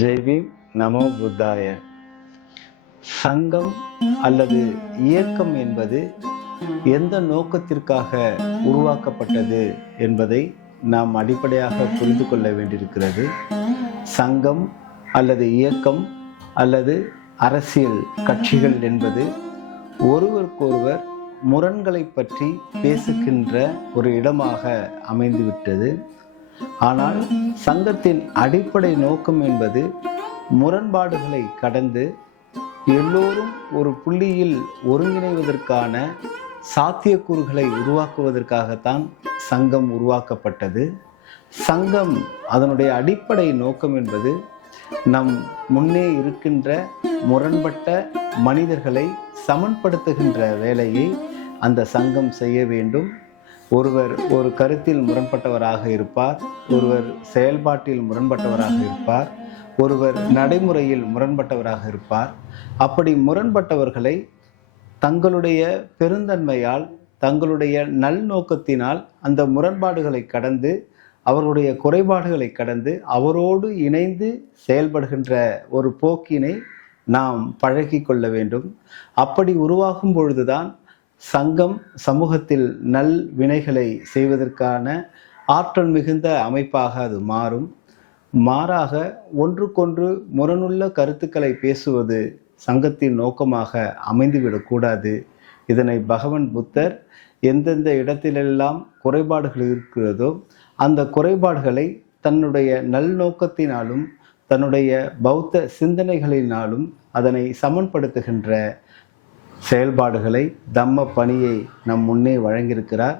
ஜெய் பீம், நமோ புத்தாய. சங்கம் அல்லது இயக்கம் என்பது எந்த நோக்கத்திற்காக உருவாக்கப்பட்டது என்பதை நாம் அடிப்படையாக புரிந்து கொள்ள வேண்டியிருக்கிறது. சங்கம் அல்லது இயக்கம் அல்லது அரசியல் கட்சிகள் என்பது ஒருவருக்கொருவர் முரண்களை பற்றி பேசுகின்ற ஒரு இடமாக அமைந்துவிட்டது. ஆனால் சங்கத்தின் அடிப்படை நோக்கம் என்பது முரண்பாடுகளை கடந்து எல்லோரும் ஒரு புள்ளியில் ஒருங்கிணைவதற்கான சாத்தியக்கூறுகளை உருவாக்குவதற்காகத்தான் சங்கம் உருவாக்கப்பட்டது. சங்கம் அதனுடைய அடிப்படை நோக்கம் என்பது நம் முன்னே இருக்கின்ற முரண்பட்ட மனிதர்களை சமன்படுத்துகின்ற வேலையை அந்த சங்கம் செய்ய வேண்டும். ஒருவர் ஒரு கருத்தில் முரண்பட்டவராக இருப்பார், ஒருவர் செயல்பாட்டில் முரண்பட்டவராக இருப்பார், ஒருவர் நடைமுறையில் முரண்பட்டவராக இருப்பார். அப்படி முரண்பட்டவர்களை தங்களுடைய பெருந்தன்மையால், தங்களுடைய நல்நோக்கத்தினால் அந்த முரண்பாடுகளை கடந்து, அவர்களுடைய குறைபாடுகளை கடந்து அவரோடு இணைந்து செயல்படுகின்ற ஒரு போக்கினை நாம் பழகி கொள்ள வேண்டும். அப்படி உருவாகும் பொழுதுதான் சங்கம் சமூகத்தில் நல் வினைகளை செய்வதற்கான ஆற்றல் மிகுந்த அமைப்பாக அது மாறும். மாறாக ஒன்றுக்கொன்று முரணுள்ள கருத்துக்களை பேசுவது சங்கத்தின் நோக்கமாக அமைந்துவிடக்கூடாது. இதனை பகவான் புத்தர் எந்தெந்த இடத்திலெல்லாம் குறைபாடுகள் இருக்கிறதோ அந்த குறைபாடுகளை தன்னுடைய நல்நோக்கத்தினாலும் தன்னுடைய பௌத்த சிந்தனைகளினாலும் அதனை சமன்படுத்துகின்ற செயல்பாடுகளை, தம்ம பணியை நம் முன்னே வழங்கியிருக்கிறார்.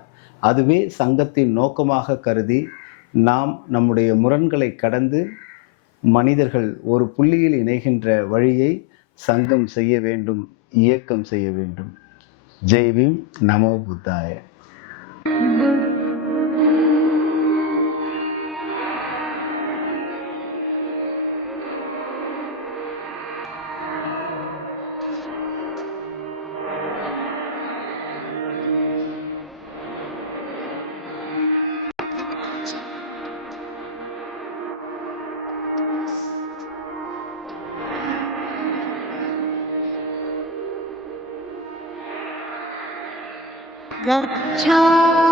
அதுவே சங்கத்தின் நோக்கமாக கருதி நாம் நம்முடைய முரண்களை கடந்து மனிதர்கள் ஒரு புள்ளியில் இணைகின்ற வழியை சங்கம் செய்ய வேண்டும், இயக்கம் செய்ய வேண்டும். ஜெய் பீம், நமோ புத்தாய. Gotcha.